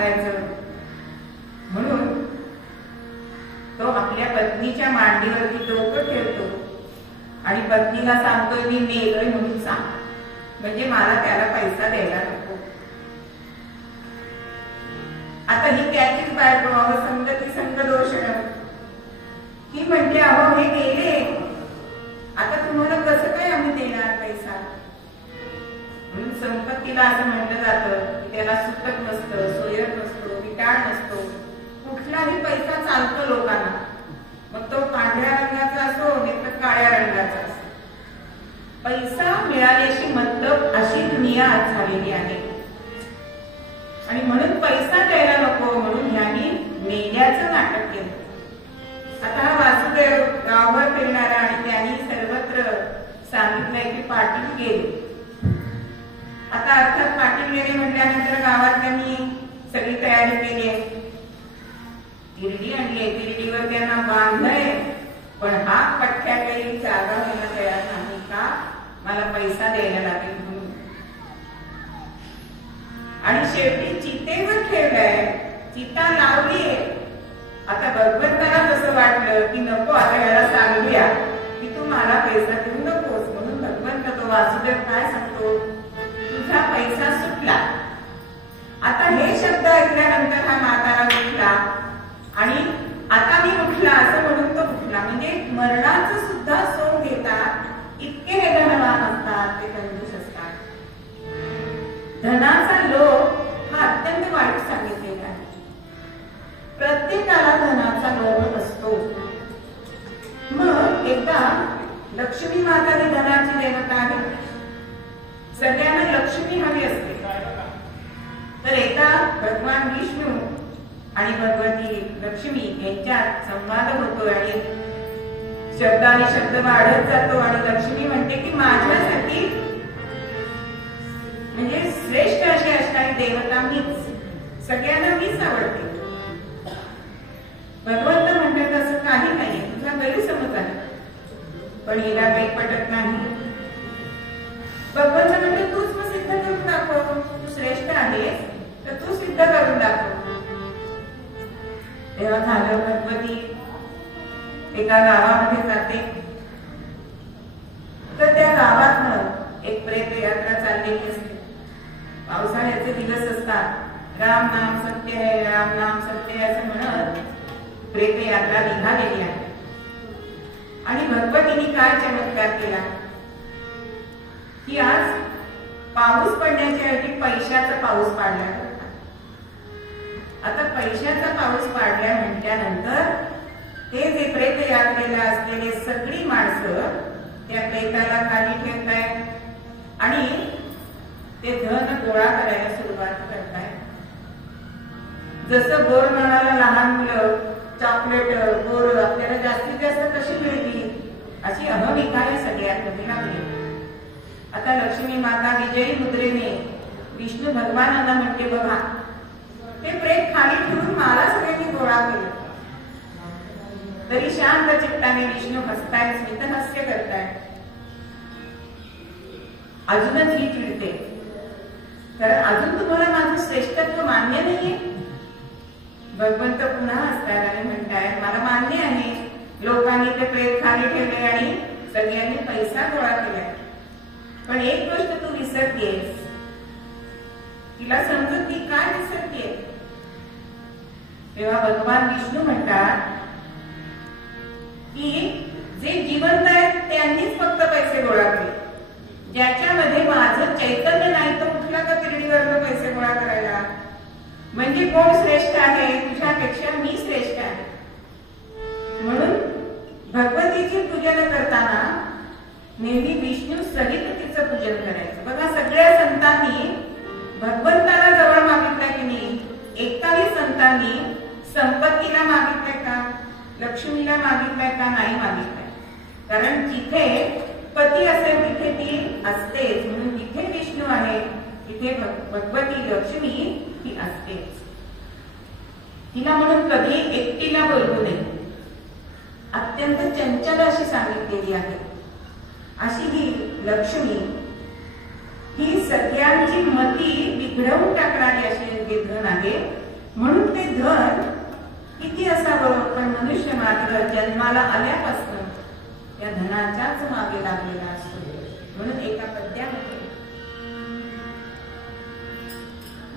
सांगायचं. म्हणून तो आपल्या पत्नीच्या मांडीवरती डोकं ठेवतो आणि पत्नीला सांगतोय मी मेलोय म्हणून सांग, म्हणजे मला त्याला पैसा द्यायला नको. आता ही त्याचीच बायको संगती संग दोष. ती म्हणते अहो हे गेले, आता तुम्हाला कसं काय आम्ही देणार पैसा. म्हणून संपत्तीला असं म्हटलं जातं की त्याला सुतक नसतं, सोयर नसतो, विटाळ नसतो. कुठलाही पैसा चालतो लोकांना, मग तो पांढऱ्या रंगाचा असो नाही तर काळ्या रंगाचा असो. पैसा मिळाल्याशी मतलब अशी दुनिया आज झालेली आहे. आणि म्हणून पैसा द्यायला नको म्हणून ह्यांनी मेल्याचं नाटक केलं. आता हा वासुदेव गावभर फिरणारा आणि त्यांनी सर्वत्र सांगितलंय की पाटील गेले. आता अर्थात पाटील गेले म्हटल्यानंतर गावातल्यांनी सगळी तयारी केली आहे. तिरडी आणली, तिरडीवर त्यांना बांधलंय, पण हा पठ्ठ्या काही जागा व्हायला तयार नाही का मला पैसा द्यायला लागेल म्हणून. आणि शेवटी चितेवर ठेवलंय, चिता लावलीये. आता भगवंताला जसं वाटलं की नको आता याला सांगूया की तू मला पैसा देऊ नकोस. म्हणून भगवंत तो वासुदेव काय सांगतो, तुझा पैसा सुटला. आता हे शब्द ऐकल्यानंतर हा म्हातारा उठला आणि आता मी उठला असं म्हणून तो उठला. म्हणजे मरणाचं सुद्धा सोंग घेतात इतके हे धनवान असतात, ते कंजूस असतात. धनाचा लोभ हा अत्यंत वाईट सांगितलेला आहे. प्रत्येकाला धनाचा लोभ असतो. मग एकदा लक्ष्मी माता ही धनाची देवता आहे. सगळ्यांना लक्ष्मी हवी असते. तर एकदा भगवान विष्णू आणि भगवती लक्ष्मी यांच्यात संवाद होतो आणि शब्दाने शब्द वाढत जातो. आणि लक्ष्मी म्हणते की माझ्यासाठी म्हणजे श्रेष्ठ अशी असणारी देवता मीच, सगळ्यांना मीच आवडते. भगवंत म्हणतात असं काही नाही, तुझा गैरसमज आहे. पण हिला काही पटत नाही. भगवंत म्हणते तूच मग सिद्ध करून दाखव, तू श्रेष्ठ आहेस तर तू सिद्ध करून दाखव. तेव्हा झालं, भगवती एका गावामध्ये जाते. तर त्या गावात एक प्रेत यात्रा चाललेली असते. पावसाळ्याचे दिवस असतात. राम नाम सत्य आहे, राम नाम सत्य आहे असं म्हणत प्रेत यात्रा निघालेली आहे. आणि भगवतीने काय चमत्कार केला की आज पाऊस पडण्याच्या ऐवजी पैशाचा पाऊस पाडला. आता पैशाचा पाऊस पाडल्या म्हटल्यानंतर ते जे प्रेत यात्रेला असलेले सगळी माणसं त्या प्रेताला खाली ठेवतायत आणि ते धन गोळा करायला सुरुवात करतायत. जसं बोर म्हणाला लहान मुलं चॉकलेट बोर आपल्याला जास्तीत जास्त कशी मिळतील अशी अहमिका सगळ्यांमध्ये लागली. आता लक्ष्मी माता विजयी मुद्रेने विष्णू भगवानांना म्हणते बघा ते प्रेत खाली ठेवून मला सगळ्यांनी गोळा केलं. तरी शांत चित्ताने विष्णू हसतायत, स्मितहास्य करतायत. अजूनच ही चिडते, तर अजून तुम्हाला माझं श्रेष्ठत्व मान्य नाहीये. भगवंत पुन्हा हसतायत आणि म्हणतायत मला मान्य आहे, लोकांनी ते प्रेत खाली ठेवले आणि सगळ्यांनी पैसा गोळा केलाय. पण एक गोष्ट तू विसरतेस, तिला समजत ती काय विसरते. तेव्हा भगवान विष्णू म्हणतात की जे जिवंत आहेत त्यांनीच फक्त पैसे गोळा केले. ज्याच्यामध्ये माझं चैतन्य नाही तो कुठला का तिरडीवरनं पैसे गोळा करायला. म्हणजे कोण श्रेष्ठ आहे, तुझ्यापेक्षा मी श्रेष्ठ आहे. म्हणून भगवतीची पूजन करताना नेहमी विष्णू सहित तिचं पूजन करायचं. बघा सगळ्या संतांनी भगवंताला जवळ मागितलंय की नाही. एकाही संतांनी संपत्तीला मागितलंय का, लक्ष्मीला मागितलंय का, नाही मागितलंय. कारण जिथे पती असेल तिथे ती असतेच. म्हणून जिथे विष्णू आहे तिथे भगवती लक्ष्मी ही असतेच. तिला म्हणून कधी एकटीला बोलवू नये. अत्यंत चंचल अशी सांगितलेली आहे. अशी ही लक्ष्मी ही सगळ्यांची मती बिघडवून टाकणारी अशी विद्वान आहे. म्हणून ते धन किती असावं, पण मनुष्य मात्र जन्माला आल्यापासून या धनाच्याच मागे लागलेला असतो. म्हणून एका पद्यामध्ये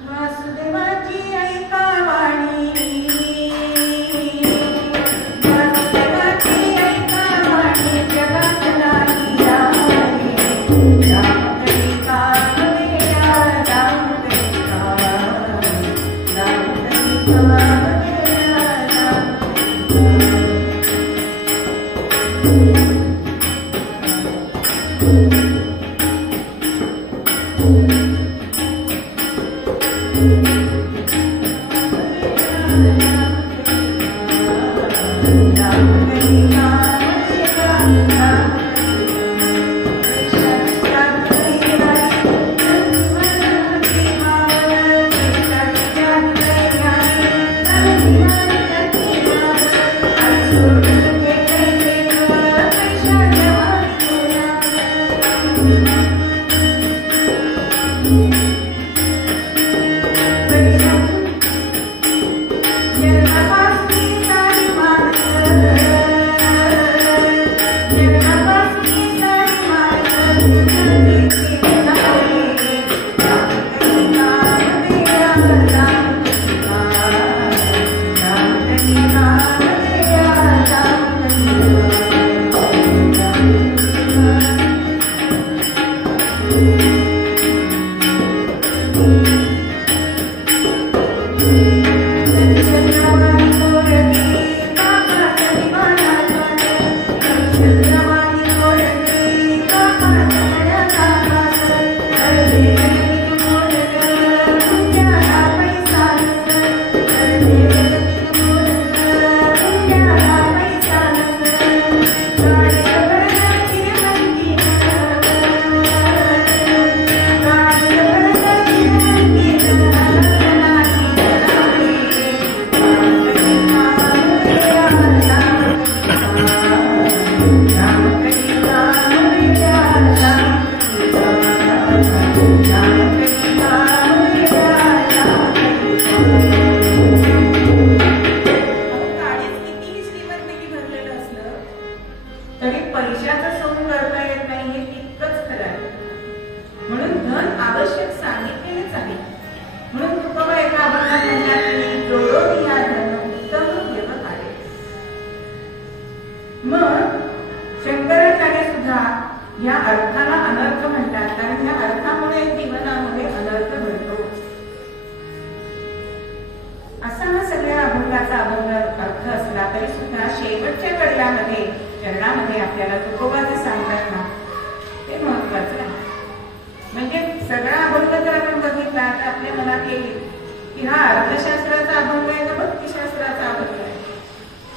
वासुदेवाची ऐका वाणी, वासुदेवाची ऐका वाणी, जगात नाही रामणे, रामकरी कामणे, रामकरी कामणे, रामकरी कामणे. या अर्थाला अनर्थ म्हणतात, कारण या अर्थामुळे जीवनामध्ये अनर्थ घडतो. असा हा सगळ्या अभंगाचा अभंग अर्थ असला तरी सुद्धा शेवटच्या कडल्यामध्ये चरणामध्ये आपल्याला तुकोबाचं सांगतात ना, ते महत्वाचं आहे. म्हणजे सगळा अभंग जर आपण बघितला तर आपल्या मनात येईल की हा अर्थशास्त्राचा अभंग आहे का भक्तिशास्त्राचा अभंग आहे,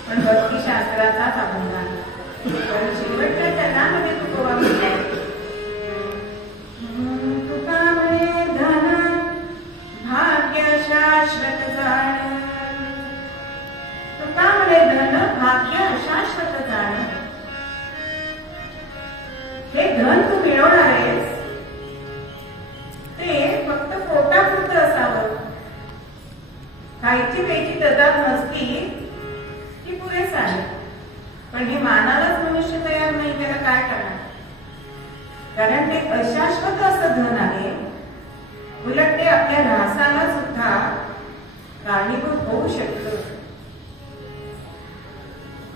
पण भक्तिशास्त्राचाच अभंग आहे. पण शेवटच्या चरणामध्ये तुकोबा म्हणतात, तुका म्हणे धन भाग्य शाश्वत जाण, तुका म्हणे धन भाग्य शाश्वत जाण. हे धन तू मिळवणार आहेस ते फक्त पोटापुरतं असावं, खायची प्यायची तदाद नसती की पुरेसं आहे. पण हे मानालाच मनुष्य तयार नाही, त्याला काय करणार, कारण ते अशाश्वत असं धन आहे. उलट ते आपल्या ऱ्हासाला सुद्धा कारणीभूत होऊ शकतं.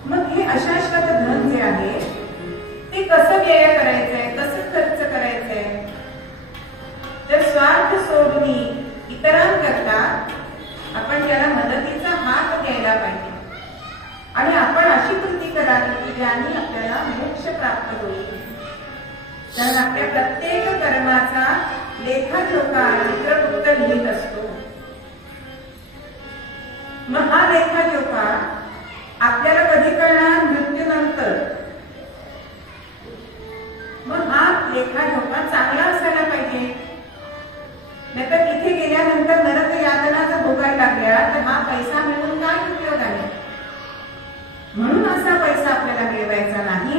मग हे अशाश्वत धन जे आहे ते कसं व्यय करायचंय, कसं खर्च करायचंय, तर स्वार्थ सोडून इतरांकरता आपण त्याला मदतीचा हात द्यायला पाहिजे. आणि आपण अशी कृती करावी की ज्याने आपल्याला मोक्ष प्राप्त होईल. कारण आपल्या प्रत्येक कर्माचा लेखाजोखा चित्रगुप्त लिहित असतो. मग हा लेखाजोखा आपल्याला कधी कळणार, मृत्यूनंतर. मग हा लेखाजोखा चांगला असायला पाहिजे, नाहीतर तिथे गेल्यानंतर नरक यातना जर भोगायला लागल्या तर हा पैसा मिळून काय उपयोग आहे. म्हणून असा पैसा आपल्याला मिळवायचा नाही.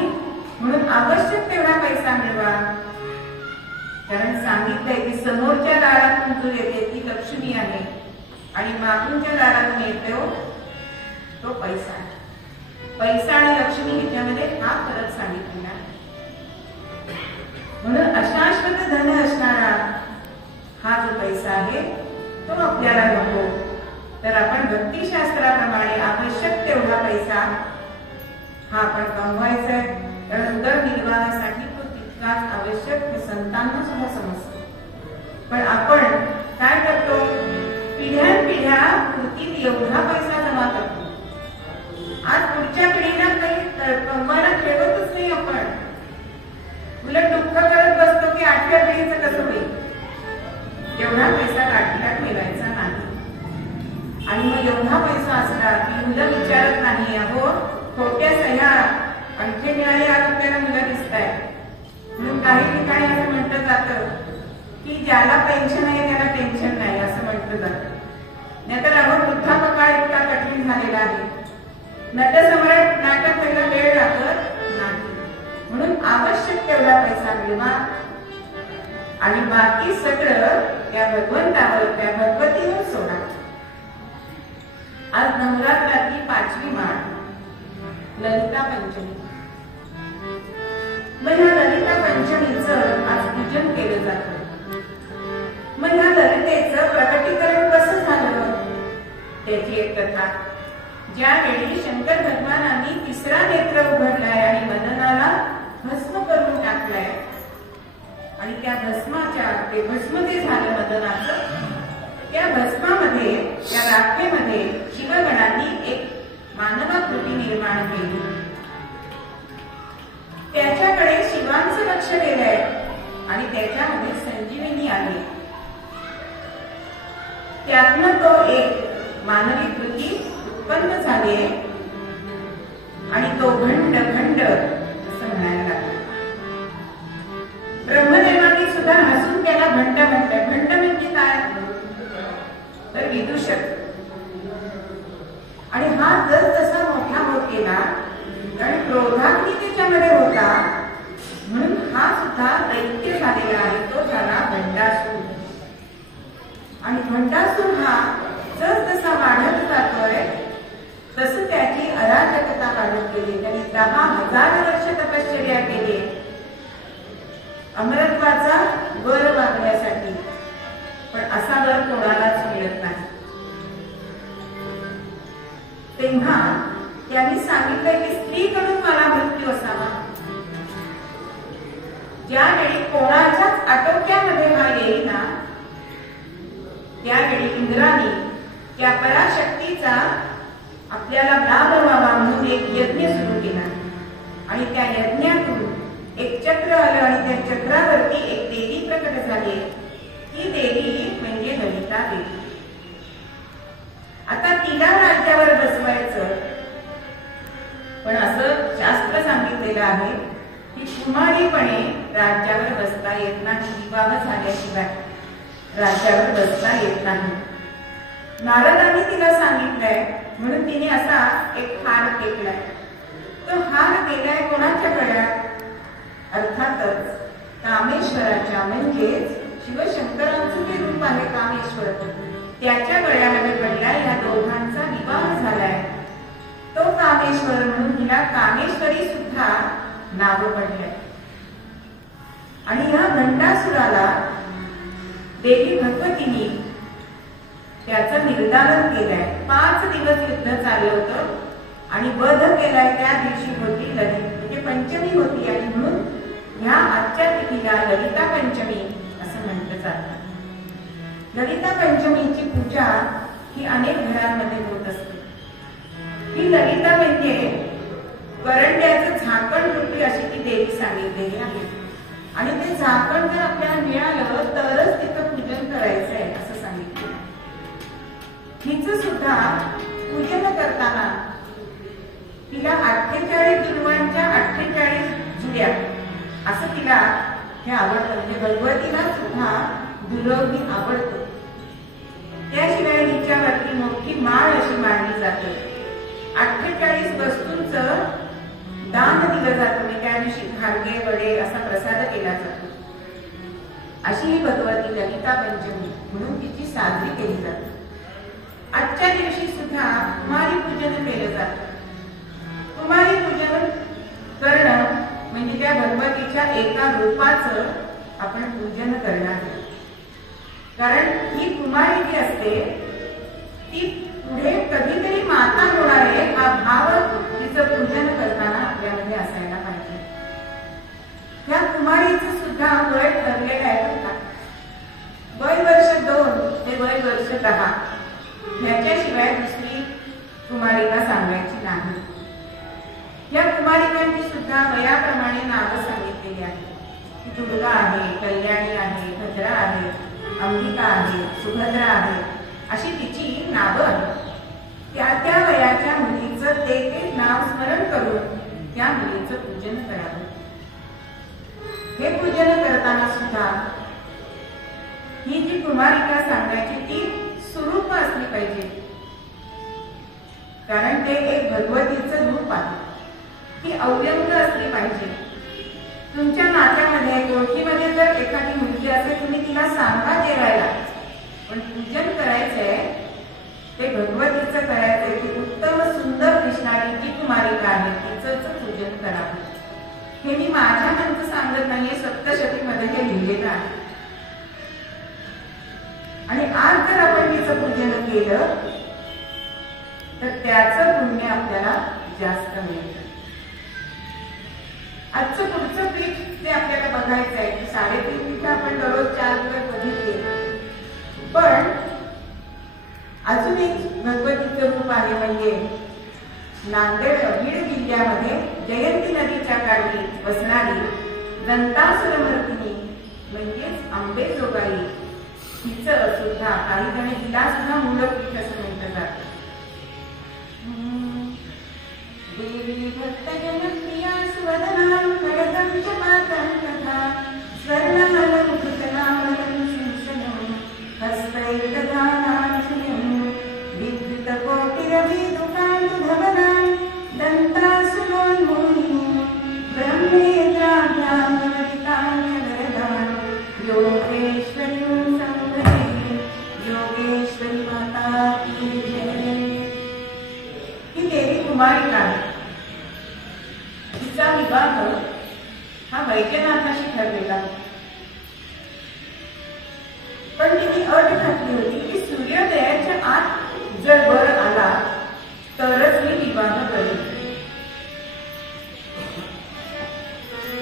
म्हणून आवश्यक तेवढा पैसा मिळवा. कारण सांगितलंय की समोरच्या दारातून जो येते ती लक्ष्मी आहे, आणि मागूंच्या दारातून येतो तो पैसा. पैसा आणि लक्ष्मी ह्याच्यामध्ये हा फरक सांगितलेला आहे. म्हणून अशाश्वत धन असणारा हा जो पैसा आहे तो आपल्याला नको. तर आपण भक्तिशास्त्राप्रमाणे आवश्यक तेवढा पैसा हा आपण कमवायचा आहे. कारण उदरनिर्वाहासाठी तो तितकाच आवश्यक हे संतांना सुद्धा समजतो. पण आपण काय करतो, पिढ्यानपिढ्या कृतीत एवढा पैसा जमा करतो. आज पुढच्या पिढीला काही कमवायला ठेवतच नाही आपण. उलट दुःख करत बसतो की 8व्या पिढीचं कसं होईल. एवढा पैसा काढीला ठेवायचा नाही. आणि मग एवढा पैसा असला की मुलं विचारत नाही, अहो खोट्या सह्या आणखी मिळाले आज आपल्याला मुलं दिसत आहे. म्हणून काही ठिकाणी असं म्हटलं जातं की ज्याला पेन्शन आहे त्याला टेन्शन नाही असं म्हटलं जातं. नाहीतर अहो वृद्धापकाळ इतका कठीण झालेला आहे. नटसम्राट नाटक व्हायला वेळ लागत नाही. म्हणून आवश्यक तेवढा पैसा मिळवा आणि बाकी सगळं त्या भगवंतावर त्या भगवतीवर सोडा. आज नवरात्रातली 5वी माळ ललिता पंचमी. मग ह्या ललिता पंचमीचं आज पूजन केलं जातं. मग ह्या ललितेचं प्रकटीकरण कसं झालं त्याची एक कथा. ज्यावेळी शंकर भगवानांनी 3रा नेत्र उघडलाय आणि मदनाला भस्म करून टाकलाय आणि त्या भस्माच्या ते भस्म जे झालं मदनाचं, त्या भस्मामध्ये त्या राखेमध्ये शिवगणांनी एक मानवाकृती निर्माण केली. त्याच्याकडे शिवांचं लक्ष गेलंय आणि त्याच्यामध्ये संजीवनी आली. त्यातनं तो एक मानवी कृती उत्पन्न झाली आणि तो भंड भंड असं म्हणायला लागला. ब्रह्मदेवांनी सुद्धा हसून त्याला भंड म्हटलंय. भंड म्हणजे काय तर विदूषक. आणि हा जर तसा मोठा होत गेला आणि क्रोधाग्नी त्याच्यामध्ये होता म्हणून हा सुद्धा दैत्य झालेला आहे. तो झाला भंडासूर. आणि भंडासूर हा जर तसा वाढत जातोय तसं त्याची अराजकता वाढत गेली. त्यांनी 10,000 वर्ष तपश्चर्या केली अमरत्वाचा वर मागण्यासाठी, पण असा वर कोणालाच मिळत नाही. तेव्हा त्यांनी सांगितलं की स्त्रीकडून मला मृत्यू असावा. ज्यावेळी कोणाच्याच आटोक्यामध्ये हा येईल ना त्यावेळी इंद्राने त्या पराशक्तीचा आपल्याला लाभ व्हावा म्हणून एक यज्ञ सुरू केला. आणि त्या यज्ञातून एक चक्र आलं आणि त्या चक्रावरती एक देवी प्रकट झाली. ही देवी म्हणजे ललिता देवी. आता तिला राज्यावर बसवायचं, पण असं शास्त्र सांगितलेलं आहे की कुमारीपणे राज्यावर बसता येत नाही. विवाह झाल्याशिवाय राज्यावर बसता येत नाही. नारदांनी तिला सांगितलंय म्हणून तिने असा एक हार केलाय. तो हार केलाय कोणाच्या गळ्यात? अर्थातच कामेश्वराच्या, म्हणजेच शिवशंकरांचं जे रूप आहे कामेश्वर त्याच्या गळ्यामध्ये पडलाय. या दोघांचा विवाह झालाय. तो कामेश्वर म्हणून हिला कामेश्वरी सुद्धा नाव पडलंय. आणि या भंडासुराला देवी भगवतीने त्याचं निर्दालन केलंय. 5 दिवस युद्ध चाललं होतं आणि वध केलाय. त्या दिवशी होती ललित म्हणजे पंचमी होती आणि म्हणून ह्या आजच्या तिथीला ललिता पंचमी असं म्हटलं जातं. ललिता पंचमीची पूजा ही अनेक घरांमध्ये होत असते. ही ललिता म्हणजे करंड्याचं झाकण रूपी अशी ती देवी सांगितलेली आहे. आणि ते झाकण जर आपल्याला मिळालं तरच तिचं पूजन करायचं आहे असं सांगितलं. हिचं सुद्धा पूजन करताना तिला 48 दुर्वांच्या 48 जुड्या असं तिला हे आवडतं. म्हणजे भगवतीला सुद्धा दुर्व ही आवडतं. त्याशिवाय हिच्यावरती मोठी माळ अशी मांडली जाते. 48 वस्तूंचं दान दिलं जातं. म्हणजे त्या दिवशी घाडगे वडे असा प्रसाद केला जातो. अशी ही भगवती ललिता पंचमी म्हणून तिची साजरी केली जाते. रूपाचं आपण पूजन करणार. कारण ही कुमारी जी असते ती पुढे कधीतरी माता होणार आहे हा भाव तिचं पूजन करताना आपल्यामध्ये असायला पाहिजे. त्या कुमारीचं सुद्धा वय ठरलेलं आहे का? वय वर्ष 2 ते वय वर्ष 10 ह्याच्याशिवाय दुसरी कुमारिका सांगायची नाही. या कुमारिकांची सुद्धा वयाप्रमाणे नावं सांगितलेली आहेत. दुर्गा आहे, कल्याणी आहे, भद्रा आहे, अंबिका आहे, सुभद्रा आहे, अशी तिची नावं आहेत. त्या वयाच्या मुलीचं ते नाव स्मरण करून त्या मुलीचं पूजन करावं. हे पूजन करताना सुद्धा ही जी कुमारिका सांगायची ती सुरूप असली पाहिजे. कारण ते एक भगवतीचं रूप आहे. ती अव्यंग असली पाहिजे. तुमच्या नात्यामध्ये ओळखीमध्ये जर एखादी मुलगी असेल तुम्ही तिला सांगा जेवायला, पण पूजन करायचंय ते भगवतीचं करायचंय. ती उत्तम सुंदर दिसणारी जी कुमारिका आहे तिचंच पूजन करावं. हे मी माझ्या मनाचं सांगत नाहीये, सप्तशतीमध्ये हे लिहिलेलं आहे. आणि आज जर आपण तिचं पूजन केलं तर त्याचं पुण्य आपल्याला जास्त मिळतं. आजचं पुढचं पीठ जे आपल्याला बघायचं आहे की 3.5 पीठ आपण दररोज 4 दिवस बघितले, पण अजून एक भगवतीचं रूप आहे. म्हणजे नांदेड बीड जिल्ह्यामध्ये जयंती नदीच्या काठी वसणारी दंतासुरमर्दिनी म्हणजेच अंबेजोगाई हिचं सुद्धा काही जण हिला सुद्धा मूलपीठ असं म्हटलं जातं. देवी भक्तजनप्रिया सुवदनां करदंशपातं तथा स्वर्णालंकृतनामलं शिंशनं हस्तैर्दधानाञ्जलिं विद्युतकोटिरविदुकान्तुधवनां दन्तासुरोन्मोहिनीं ब्रह्मेन्द्राभ्यां वरदितान्यवरदां योगेश्वरीं संभजे योगेश्वरी माता की जय. ही देवी कुमारिका आहे. तिचा विवाह हा वैद्यनाथाशी ठरलेला, पण तिने अट घातली होती की सूर्योदयाच्या आत जर वर आला तरच मी विवाह करेन.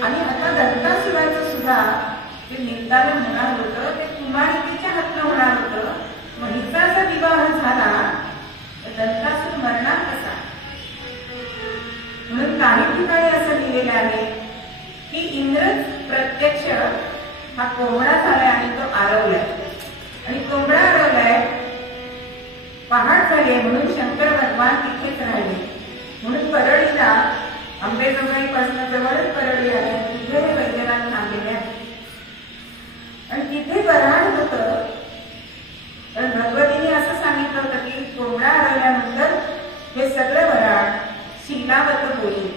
आणि आता दंतासुराचं सुद्धा जे निमित्तानं होणार होतं ते कुमारिकेच्या हातनं होणार होतं. मग हिचा जर विवाह झाला तर दंतासुर मरणार कसा? म्हणून काही ठिकाणी असं लिहिलेलं आहे की इंद्रच प्रत्यक्ष हा कोंबडा झालाय आणि तो आरवलाय. आणि कोंबडा आरवलाय, पहाट झाली म्हणून शंकर भगवान तिथेच राहिले. म्हणून परळीला अंबेजोगाईपासून जवळच परळी आहे, तिथे हे वैद्यनाथ थांबलेले आहे. आणि तिथे वऱ्हाड होतं. पण भगवतीने असं सांगितलं होतं की कोंबडा आरवल्यानंतर हे सगळं वऱ्हाड शीलावत होईल.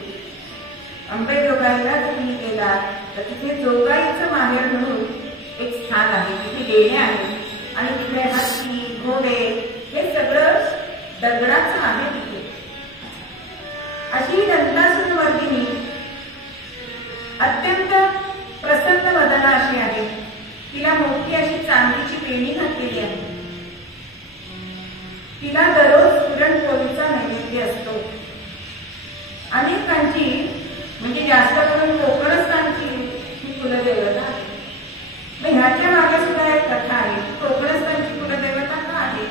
अंबेजोगाईला तुम्ही गेला तर तिथे जोगाईचं माहेर म्हणून एक स्थान आहे. तिथे लेण्या आहेत आणि तिथे हत्ती घोडे हे सगळं दगडाचं आहे. तिथे अशी दंतासुरमर्दिनी अत्यंत प्रसन्न वदना अशी आहे. तिला मोठी अशी चांदीची पेणी घातलेली आहे. तिला दररोज पुरणपोळीचा नैवेद्य असतो. अनेकांची म्हणजे जास्त करून कोकणस्थानची ही कुलदेवता आहे. मग ह्याच्या मागे सुद्धा एक कथा आहे. कोकणस्थानची कुलदेवता का आहे?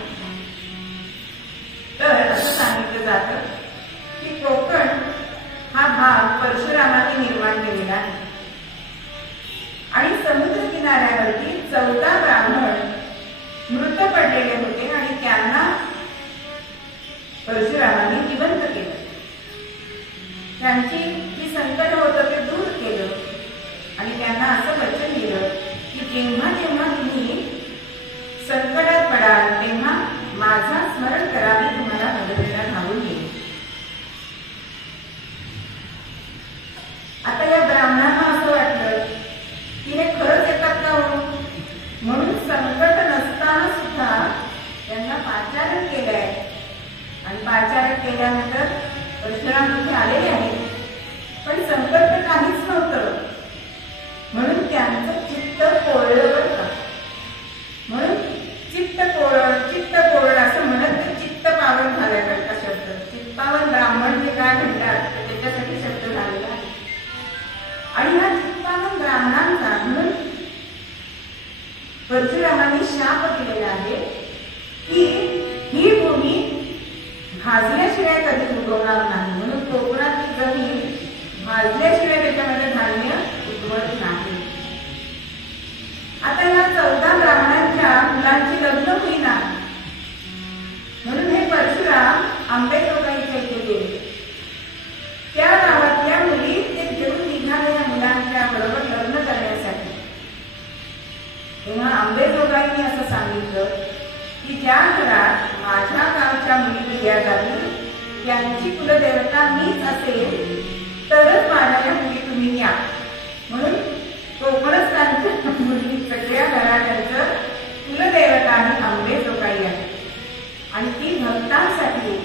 तर असं सांगितलं जातं की कोकण हा भाग परशुरामाने निर्माण केलेला आहे. आणि समुद्र किनाऱ्यावरती 14 ब्राह्मण मृत पडलेले होते आणि त्यांना परशुरामाने जिवंत केलं. त्यांची जी संकट होतं ते दूर केलं आणि त्यांना असं वचन दिलं की जेव्हा जेव्हा तुम्ही संकटात पडाल तेव्हा माझा स्मरण करा, मी तुम्हाला मदतीला धावून येईल. आता या ब्राह्मणांना असं वाटलं की हे खरंच येतात का हो, म्हणून संकट नसताना सुद्धा त्यांना पाचारण केलंय. आणि पाचारण केल्यानंतर परशुराम तिथे आलेले आहेत, पण संकट काहीच नव्हतं. त्यांचं चित्त कोरडं बरं का. म्हणून चित्त कोरड असं म्हणत ते चित्त पावन झाल्याकरता शब्द. चित्पावन ब्राह्मण जे काय म्हणतात त्याच्यासाठी शब्द झालेला आहे. आणि हा चित्पावन ब्राह्मणांचा म्हणून परशुरामांनी शाप दिलेला आहे की ही भूमी भाजल्याशिवाय कधी उगवणार नाही. म्हणून कोकणातली जमीन भाजल्याशिवाय त्याच्यामध्ये धान्य उगवत नाही. आता या 14 ब्राह्मणांच्या मुलांची लग्न होईना. म्हणून हे परशुराम आंबेजोगाईच्या इथे गेले. त्या गावातल्या मुली ते घेऊन निघाले या मुलांच्या बरोबर लग्न करण्यासाठी. तेव्हा आंबेजोगाईंनी असं सांगितलं की ज्या घरात माझ्या गावच्या मुली दिल्या जातील त्यांची कुलदेवता मीच असेल तरच माझ्या या मुली तुम्ही न्या. म्हणून कोकणस्थानच्या मुली सगळ्या घराच्यांचं कुलदेवता ही आंबेजोगाई आहे. आणि ती भक्तांसाठी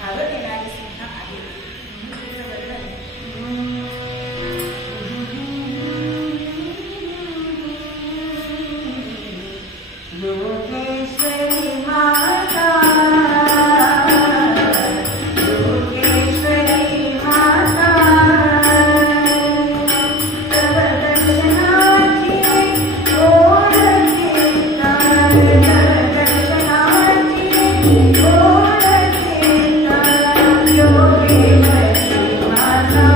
धावत येणारी सुद्धा आहे. योगेश्वरी माता, योगेश्वरी माता, तव दर्शनाची ओढ चित्ता, तव दर्शनाची ओढ चित्ता, योगेश्वरी माता,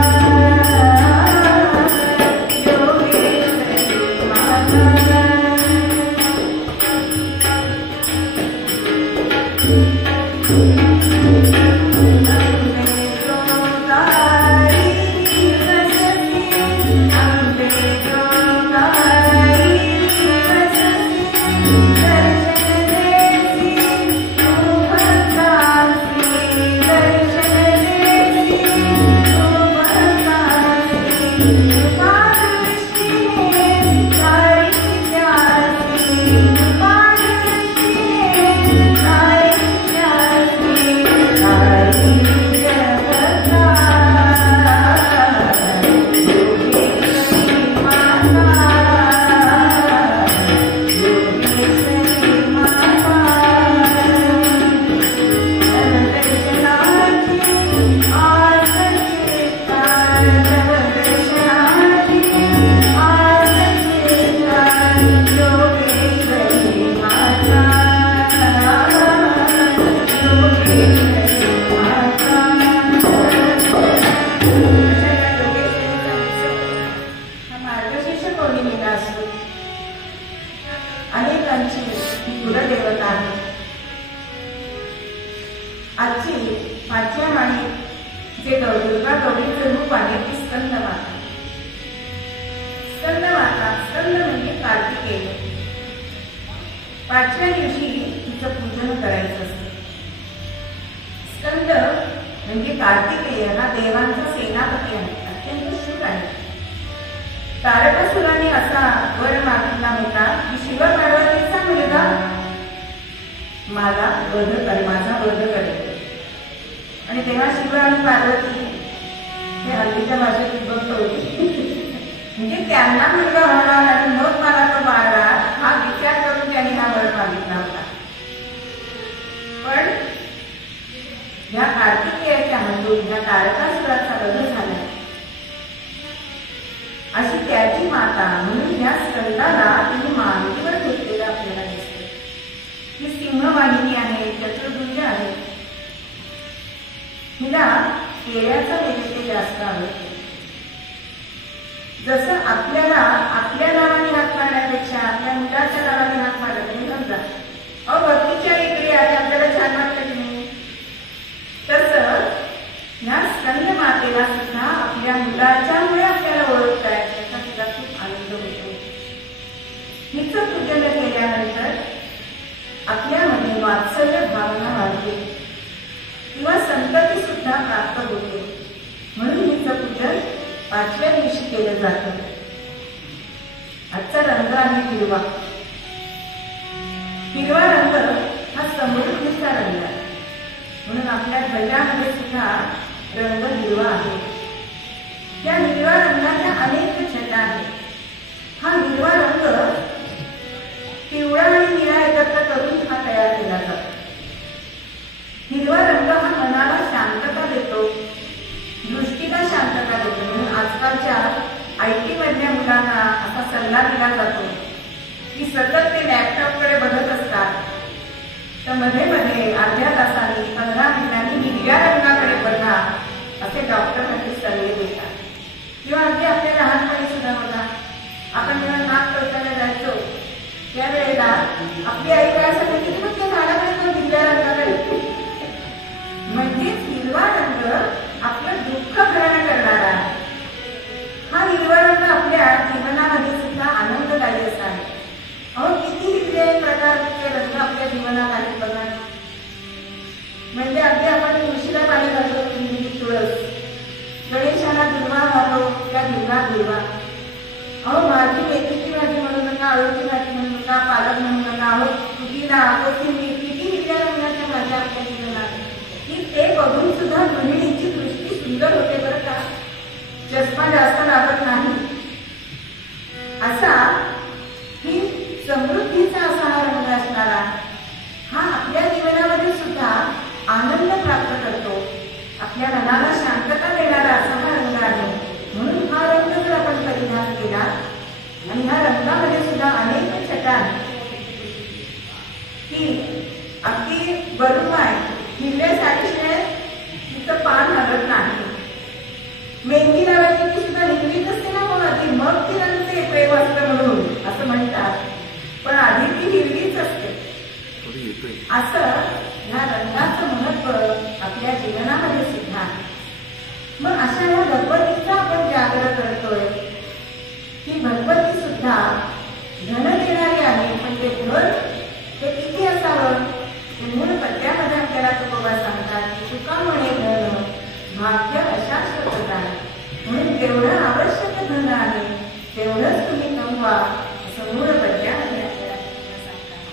योगेश्वरी माता. अनेकांची कुलदेवता आहे. आजची 5व्या माळी जे दुर्गा गौरीचे रूप आहे ती स्कंदमाता. स्कंद म्हणजे कार्तिकेय. 5व्या दिवशी तिचं पूजन करायचं असतं. स्कंद म्हणजे कार्तिकेय हा देवांचा सेनापती आहे. अत्यंत शूर आहे. तारकासुराने असा वर मागितला होता की शिव पार्वतीचा मुलगा माझा वध करेल. आणि तेव्हा शिव आणि पार्वती हे हल्लीच्या भाषेत विभक्त होते. म्हणजे त्यांना मुलगा होणार आणि मग मला तो बाळगा हा विचार करून त्यांनी हा वर मागितला होता. पण या कार्तिकेयाच्या हातून या तारकासुराचा वध झाला. अशी त्याची माता म्हणून या स्कंदाला तिने मांडीवर घेतलेला आपल्याला दिसते. ही सिंहवाहिनी आहे, चतुर्भुज आहे. हिला केळ्याचं नैवेद्य जास्त आवडते. जसं आपल्याला आपल्या नावाने हात मारण्यापेक्षा आपल्या मुलाच्या नावाने हात मारत नाही. समजा भक्तीच्या इकडे आहे आपल्याला छान वाटतं की नाही, तसं ह्या स्कंद मातेला सुद्धा आपल्या मुलाच्यामुळे आपल्याला ओळखताय त्याचा सुद्धा खूप आनंद होतो. हिचं पूजन केल्यानंतर आपल्यामध्ये वात्सल्य भावना वाढते किंवा संतती सुद्धा प्राप्त होते. म्हणून हिचं पूजन 5व्या दिवशी केलं जातं. आजचा रंग आहे हिरवा. हिरवा रंग हा समृद्धीचा रंग आहे. म्हणून आपल्या ध्वजामध्ये सुद्धा रंग हिरवा आहे. या हिरव्या रंगाच्या अनेक छटा आहेत. हा हिरवा रंग पिवळा आणि निळा एकत्र करून हा तयार केला जातो. हिरवा रंग हा मनाला शांतता देतो, दृष्टीला शांतता देतो. म्हणून आजकालच्या IT मधल्या मुलांना असा सल्ला दिला जातो की सतत ते लॅपटॉपकडे बघत असतात, तर मध्ये मध्ये अर्ध्या तासांनी 15 मिनिटांनी हिरव्या रंगाकडे बघा असे डॉक्टर मध्ये सल्ले देतात. किंवा अगदी आपल्या लहानपणी सुद्धा बघा, आपण जेव्हा नाक टोचायला जायचो त्यावेळेला आपली आई काय सांगायची की मग त्या झाडाकडे हिरव्या रंगाकडे. म्हणजेच हिरवा रंग आपलं दुःख हरण करणारा आहे. हा हिरवा रंग आपल्या जीवनामध्ये सुद्धा आनंददायी असा आहे. अहो किती हिरवे प्रकारचे रंग आपल्या जीवनात आहेत बघा. म्हणजे अगदी आपण तुळशीला पाणी घालतो, तुळस, गणेशाला दुर्वा वाहतो, त्या हिरवा दुर्वा. अहो भाजी, मेथीची भाजी म्हणू नका, आळूची भाजी म्हणू नका, पालक म्हणू नका, अहो पुदिना, कोथिंबीर, किती हिरव्या रंगाच्या भाज्या आपल्या जीवनात की ते बघून सुद्धा गृहिणीची दृष्टी सुंदर होते बरं का. चष्मा जास्त लागत नाही. असा ही समृद्धीचा असा हा रंग असणारा हा आपल्या जीवनामध्ये सुद्धा आनंद प्राप्त करतो, आपल्या मनाला शांतता देणारा असा हा रंग आहे. म्हणून हा रंग जर आपण परिधान केला आणि ह्या रंगामध्ये सुद्धा अनेक छटा की अगदी बरोबर आहे. हिरव्यासाठी तिचं पान हलत नाही. मेहंदी लावायची ती सुद्धा हिरवीच असते ना कोणाची, मग ती रंगते प्रेम असतं म्हणून असं म्हणतात, पण आधी ती हिरवीच असते. असं ह्या रंगाचं महत्व आपल्या जीवनामध्ये सुद्धा. मग अशा ह्या भगवतीचा आपण जागर करतोय की भगवती सुद्धा धन देणारी आहे, पण ते घर ते किती असावं. मूळ पद्यामध्ये आपल्याला तुकोबा सांगतात की तुका म्हणे धन भाग्य अशाश्वतता. म्हणून जेवढं आवश्यक धन आहे तेवढंच तुम्ही कमवा असं मूळ पद्यामध्ये आपल्याला सांगतात.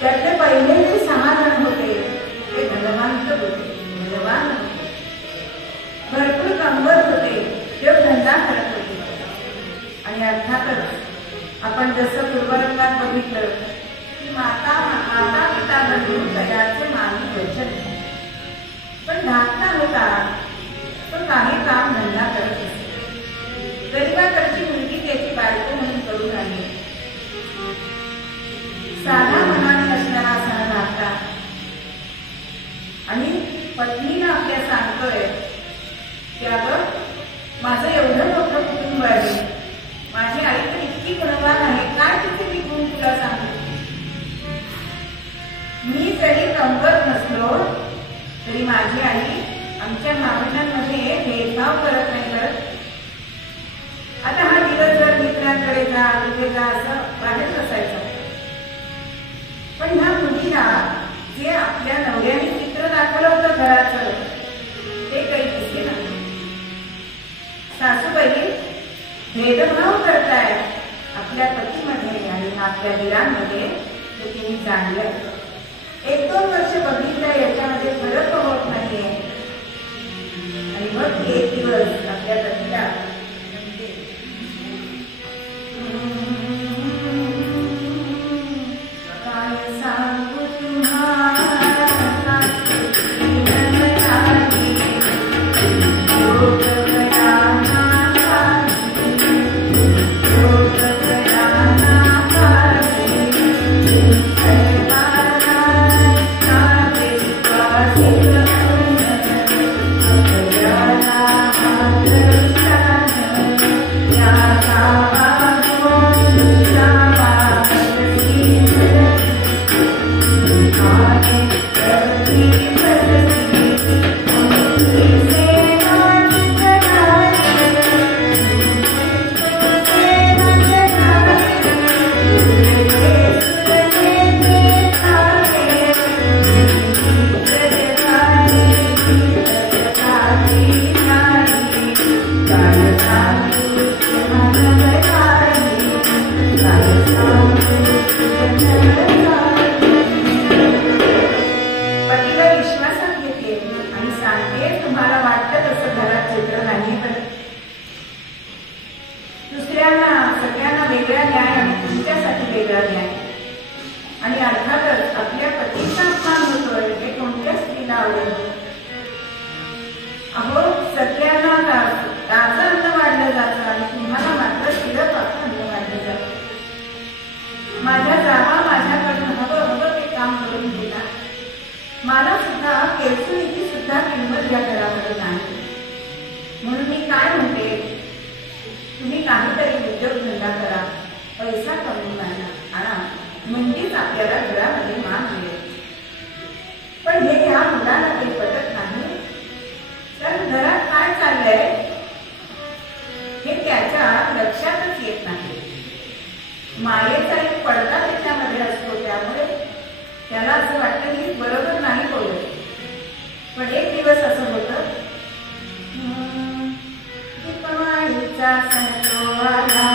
त्यातले पहिले जे 6 जण होते ते धनवंत होते, बलवान होते, भरपूर कमवत होते, धंदा करत होते. आणि अर्थातच आपण जसं पूर्वरंगात बघितलं की माता पिता बनून तयाचे मानवी वचन, पण धाकटा होता तो काही काम धंदा करत असे. गरीबाकडची मुलगी त्याची बायको म्हणून करून आली. साधा मनाने असणारा असा धाकटा आणि पत्नीला आपल्या सांगतोय की अगं माझं एवढं मोठं कुटुंब आहे, माझी आई तर इतकी गुणवान आहे, काय तिथे मी गुण तुला सांगू. मी जरी कमवत नसलो तरी माझी आई आमच्या भावनांमध्ये भेदभाव करत नाही करत. आता हा दिवसभर मित्रांकडे जा तिथे जा असं बाहेर असायचं, पण ह्या मुलीला जे आपल्या नवऱ्याने चित्र दाखवलं होतं घराचं ते काही दिसले नाही. सासूबाई भेदभाव करताय आपल्या पतीमध्ये आणि आपल्या दिरांमध्ये हे तिने जाणलं. 1-2 वर्ष बघितलं याच्यामध्ये फरक होत नाहीये आणि मग एक दिवस आपल्या पतीला काय सांगू तुम्हाला आणि अर्थातच आपल्या पतीचा अपमान होतोय हे कोणत्या स्त्रीला आवडेल. अहो सगळ्यांना ताजं अन्न वाढलं जातं आणि तुम्हाला मात्र शिरप अन्न वाढलं जातं. माझ्या जावा माझ्याकडून हवं ते काम करून दिला. मला सुद्धा केळसुनीची सुद्धा किंमत या घरामध्ये नाही. म्हणून मी काय म्हणते, तुम्ही काहीतरी उद्योगधंदा करा, पैसा कमवून आणा, म्हणजेच आपल्याला घरामध्ये मान मिळेल. पण हे ह्या मुलाला काही पटत नाही. कारण घरात काय चाललंय हे त्याच्या लक्षातच येत नाही. मायेचा एक पडदा त्याच्यामध्ये असतो, त्यामुळे त्याला असं वाटतं की बरोबर नाही बोलत. पण एक दिवस असं होतं, दीपवाळीचा सण आला,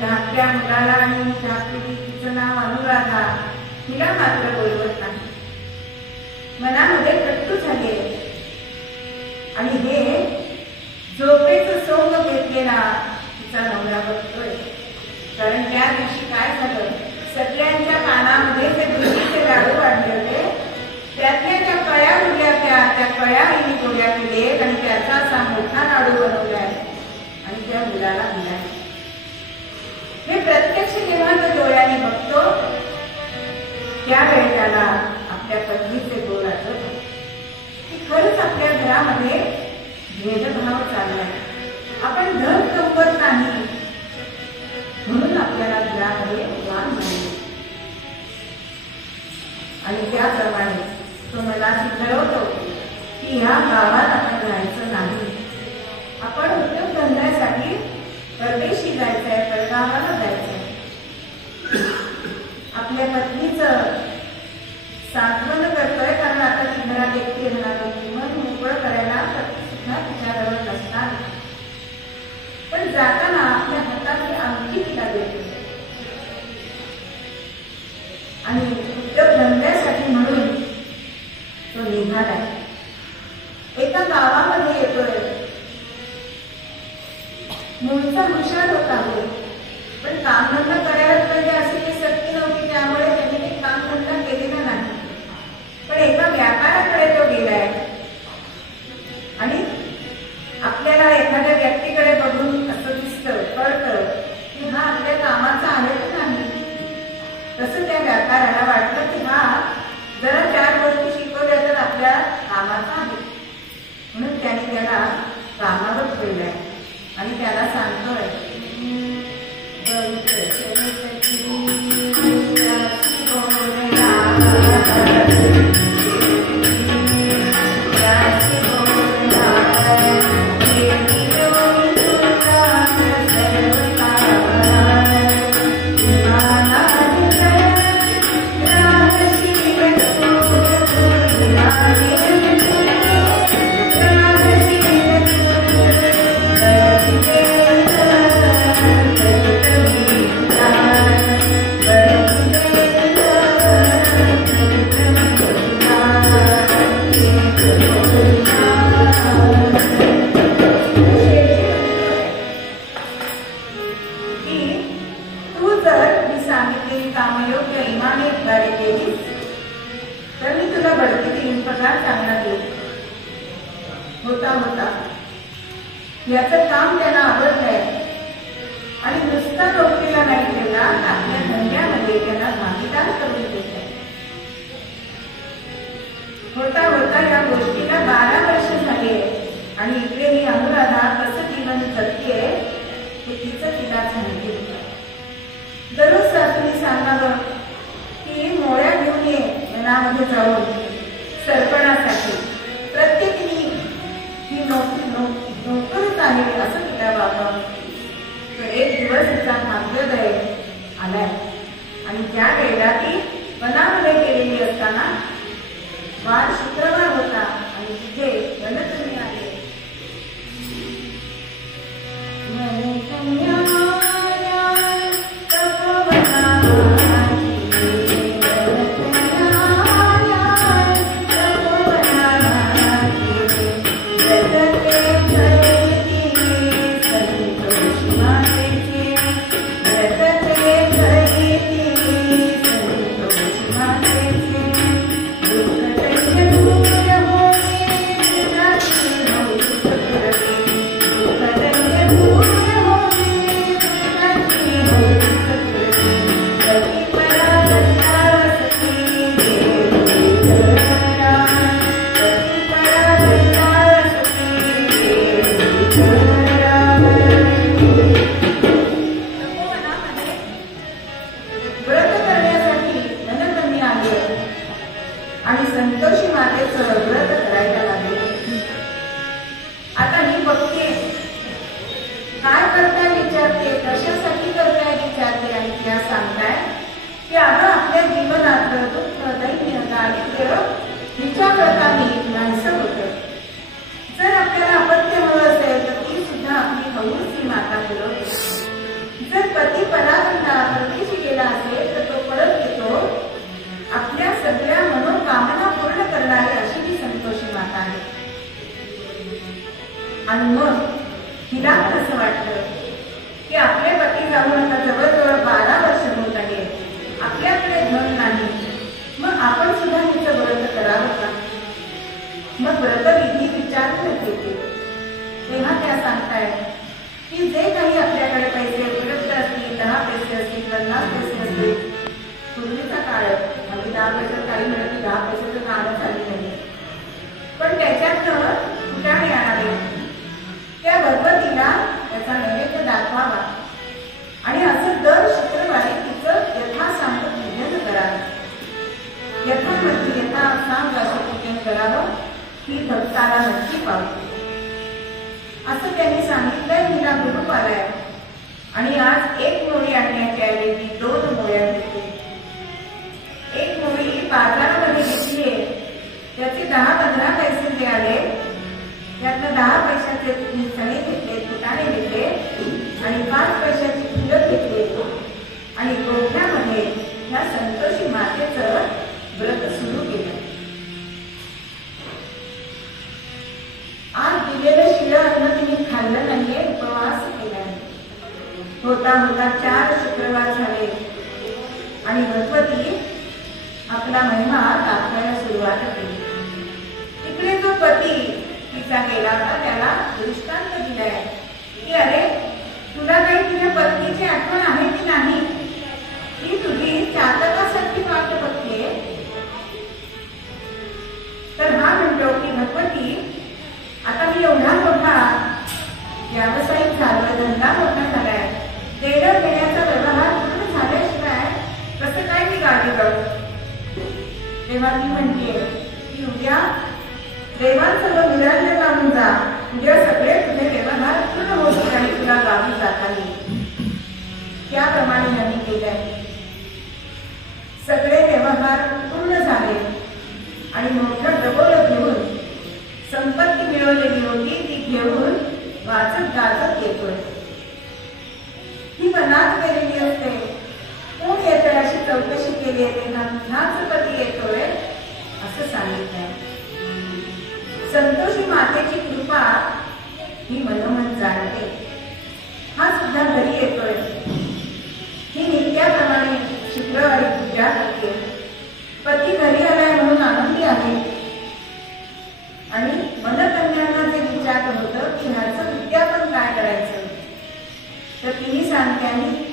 धाकट्या मुलाला आणि तिचं नाव अनुराधा, तिला मात्र बोलवत नाही. मनामध्ये कट्टू झाले आणि हे झोपेचं सोंग घेतलेला तिचा नवरा बघतोय. कारण त्या दिवशी काय झालं, सगळ्यांच्या कानामध्ये ते दुधीचे लाडू वाढले होते, त्यातल्या त्या कळ्या उरल्या, त्या कळ्या हिने गोळ्या केलेत आणि त्याचा असा मोठा लाडू बनवलाय आणि त्या मुलाला दिलाय. हे प्रत्यक्ष जेव्हा तो डोळ्याने बघतो त्यावेळी त्याला आणि त्याप्रमाणे तो मला ठरवतो की ह्या गावात आपण राहायचं नाही, आपण उद्योगधंद्यासाठी परदेशी जायचंय, परगावाला जायचंय. आपल्या पत्नीचं सांत्वन करतोय, कारण आता ती घरात एकटी राहणार होती, मन मोकळं करायला सुद्धा तिच्याजवळ नसणार. पण जाताना आपल्या हातातली अंगठी तिला देते आणि उद्योगधंद्यासाठी म्हणून तो निघालाय. एका गावामध्ये येतोय. मूळचा हुशार होता हो, पण कामधंदा करायलाच पाहिजे अशी काही सक्ती नव्हती, त्यामुळे त्याने काही कामधंदा केलेला नाही. पण एका व्यापाराकडे तो गेलाय आणि आपल्याला एखाद्या व्यक्तीकडे बघून असं दिसतं, कळतं की हा आपल्या कामाचा आहे की नाही. तसं त्या व्यापाराला वाटलं की हा जरा 4 गोष्टी शिकवल्या तर आपल्या कामाचा आहे, म्हणून त्याने त्याला कामावर ठेवलंय आणि त्याला सांगतोय याचं काम त्यांना आवडलंय आणि नुसता नोकरीला नाही ठेवला, आपल्या धंद्यामध्ये त्यांना भागीदार करून देत. होता होता या गोष्टीला 12 वर्ष झाली आणि इकडे ही अनुराधा कसं जीवन जगतेय हे तिचं तिला सांगितलं. दररोज सासूनी सांगावं की मोळ्या घेऊन ये मनामध्ये जाऊन सरपणासाठी. प्रत्येकीने ही नोकरच आहे असं तिला वागावं. तर एक दिवस तिचा भाग्योदय आलाय आणि त्या वेळेला ती वनामध्ये गेलेली असताना वार शुक्रवार होता आणि तिथे वनकन्या आले. जर पती परागंदा परदेशी गेला असेल तर तो परत येतो आपल्या सगळ्या मनोकामना पूर्ण करणारी अशी ती संतोषी माता आहे. आणि मग तिला असं वाटतं की आपले पती जाऊन आता जवळजवळ 12 वर्ष होत आहे, आपल्याकडे धन नाही, मग आपण सुद्धा तिचं व्रत करावं का. मग व्रतविधी विचारून येते. तेव्हा त्या सांगतायत की जे काही आपल्याकडे पैसे उपलब्ध असतील, 10 पैसे असतील, 50 पैसे असतील, पूर्वीचा काळ म्हणजे 10 पैसे काही म्हणत की 10 पैसे कामच झाली नाही, पण त्याच्यातनं कुठाने आणावे, त्या भगवतीला त्याचा नैवेद्य दाखवावा आणि असं दर शुक्रवारी तिचं यथासांग पूजन करावं. यथा ही भक्ताला नक्की पावते असं त्यांनी सांगितलंय. हिला गुरु आलाय आणि आज एक मोळी आणण्याची ऐवजी 2 मोळ्या घेतली. एक मोळी बाजारामध्ये घेतलीये, त्याचे 10-15 पैसे जे आले त्यातनं 10 पैशाचे चणे घेतले, फुटाणे घेतले आणि 5 पैशाची फुलं घेतली आणि गोठ्यामध्ये ह्या संतोषी मातेचं व्रत सुरू केलं. आज दिलेलं शिळं अन्न तिने खाल्लं नाहीये, उपवास केलाय. होता होता 4 शुक्रवार झाले आणि भगवती आपला महिमा दाखवायला सुरुवात केली. तिकडे जो पती तिचा गेला होता त्याला दृष्टांत दिलाय की अरे तुला काही तुझ्या पत्नीची आठवण आहे की नाही, ती तुझी चातकासारखी वाट बघते. तर हा म्हणतो की भगवती आता मी एवढा मोठा व्यावसायिक झालोय, धंदा मोठा झालाय, देणं घेण्याचा व्यवहार पूर्ण झाल्याशिवाय कसं काय मी गाडी करू. तेव्हा ती म्हणते की उद्या देवांसह निरांजन लावून जा, उद्या सगळे तुझे व्यवहार पूर्ण होतील आणि तुला गावी जाता येईल. त्याप्रमाणे त्यांनी केलंय. सगळे व्यवहार पूर्ण झाले आणि मोठं डबोल घेऊन संपत्ती मिळवलेली होती ती घेऊन वाचत गाजत येतोय. ही मनात गेलेली असते. कोण येतोय अशी चौकशी केली आहे तेव्हा तुझाच पती येतोय असं सांगितलंय. संतोषी मातेची कृपा ही मनोमन जाणते. हा सुद्धा घरी येतोय. ही नित्याप्रमाणे शुक्रवारी पूजा करते. पती घरी आलाय म्हणून आनंदी आहे आणि मनकन्यांना जे विचारलं होतं की ह्याचं उद्यापन काय करायचं, तर तिने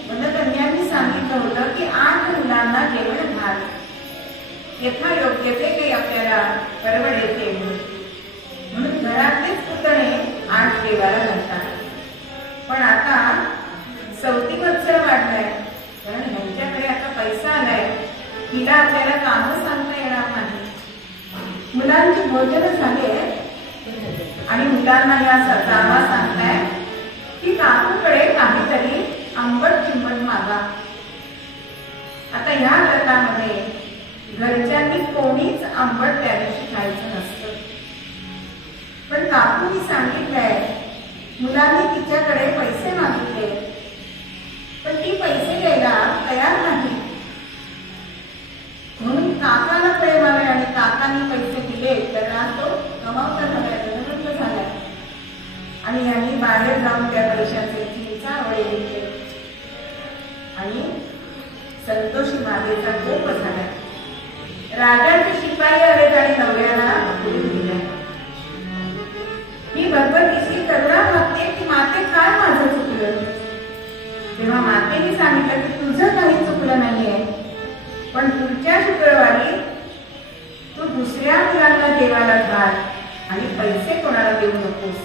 मनकन्यांनी सांगितलं होतं की 8 मुलांना जेवण घाल, यथायोग्य ते काही आपल्याला परवडेल ते म्हणून घरातलेच पुतणे 8 देवाला घालतात. पण आता 34 मत्सर वाढलाय, कारण ह्यांच्याकडे आता पैसा आलाय, तिला आपल्याला कामं सांगता येणार नाही. मुलांची भोजन झाले आणि मुलांना या सजावा सांगताय की काकूकडे काहीतरी आंबट चिंबट मागा. आता ह्या व्रतामध्ये घरच्यांनी कोणीच आंबट त्या दिवशी खायचं नसतं. पण काकूनी सांगितलंय, मुलांनी तिच्याकडे पैसे मागितले पण ती पैसे द्यायला तयार नाही. म्हणून काकाला प्रेम आले आणि काकांनी पैसे दिले तर तो कमावता झालाय, धनवंत झालाय आणि यांनी बाहेर जाऊन त्या पैशाचे चिंचावळे घेतले आणि संतोषी मातेचा कोप झाला. राजाचे शिपाई आले आणि नवऱ्याला पकडून दिले. ही भगवतीची करुणा भागते की माते काय माझं चुकलं. तेव्हा मातेने सांगितलं की तुझं काही चुकलं नाहीये, पण पुढच्या शुक्रवारी तू दुसऱ्या मुलांना देवाला घाल आणि पैसे कोणाला देऊ नकोस.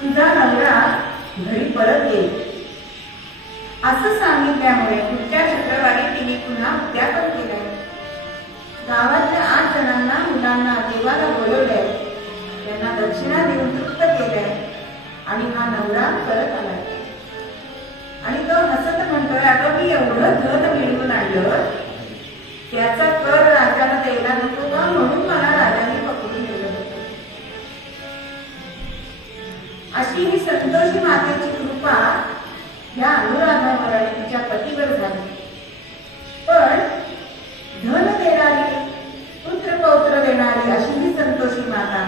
तुझा नवरा घरी परत येईल असं सांगितल्यामुळे पुढच्या शुक्रवारी तिने पुन्हा उद्यापन केलं. गावातल्या 8 जणांना मुलांना देवाला बोलवलंय, त्यांना दक्षिणा देऊन तृप्त केलंय आणि हा नवरा परत आलाय. आणि तो हसत म्हणतोय, अगं मी एवढं धन मिळवून आणलं, त्याचा कर राजाला द्यायला नको का, म्हणून मला राजाने पकडून नेलं होतं. अशी ही संतोषी मातेची कृपा या अनुराधावर आणि तिच्या पतीवर झाली. पण धन देणारी, पुत्र पौत्र देणारी अशी ही संतोषी माता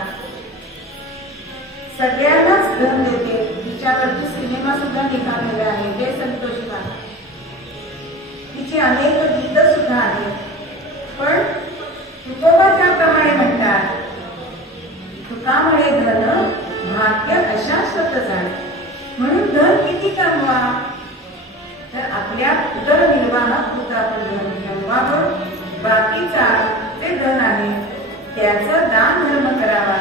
सगळ्यांनाच धन देते. तिच्यावरती सिनेमा सुद्धा निघालेला आहे, जय संतोषी माता. तिची अनेक गीतं सुद्धा आहेत. पण तुकोबा त्याप्रमाणे म्हणतात, तुका म्हणे धन भाग्य अशाश्वत झाले. म्हणून धन किती कमवा, तर आपल्या उदरनिर्वाहापुरतं आपण धन कमवावं. बाकीचा जे धन आहे त्याचं दान धर्म करावा,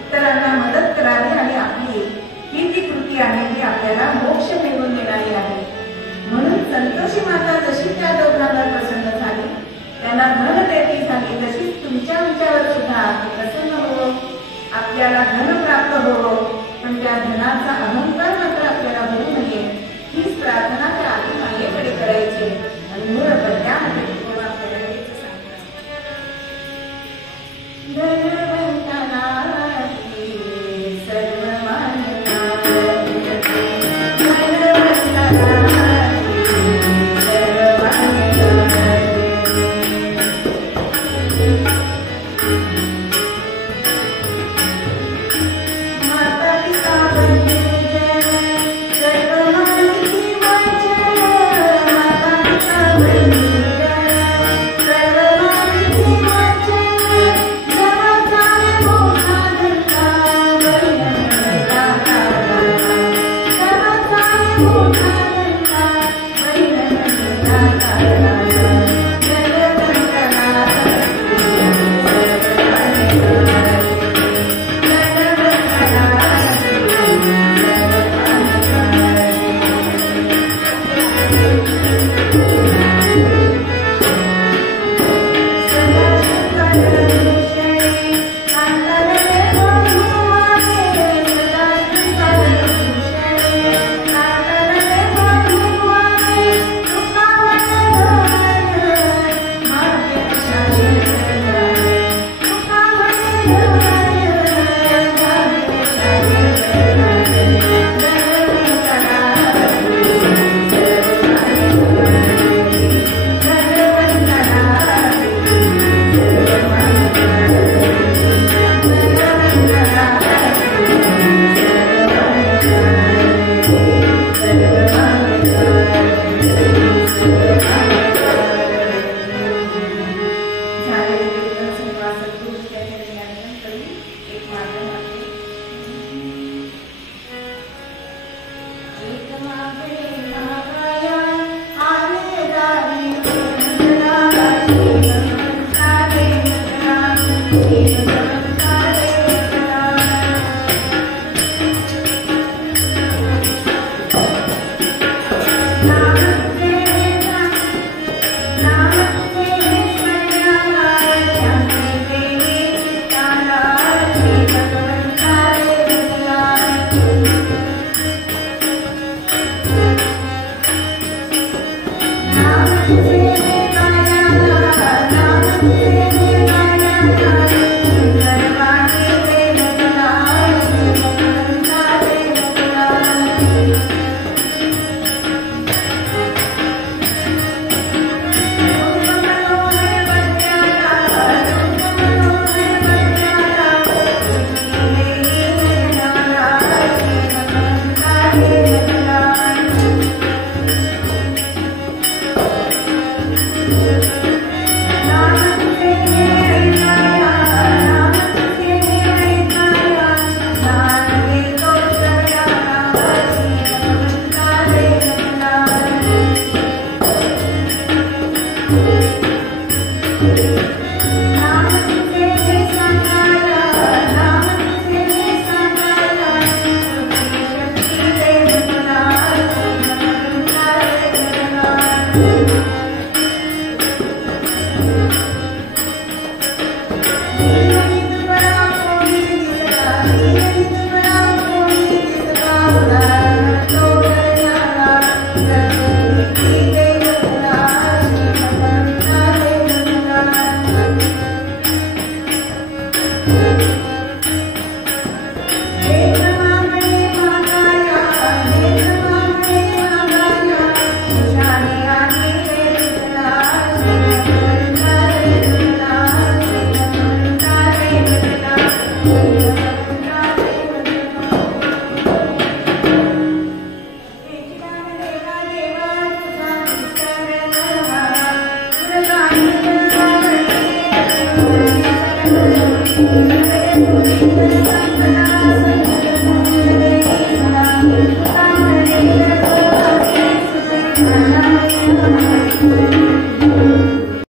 इतरांना मदत करावी आणि आपली ही जी कृती आहे ती आपल्याला मोक्ष मिळवून देणारी आहे. म्हणून संतोषी माता जशी त्या दोघांवर प्रसन्न झाली, त्यांना धन देती झाली, तशीच तुमच्या विचारावर सुद्धा Thank you.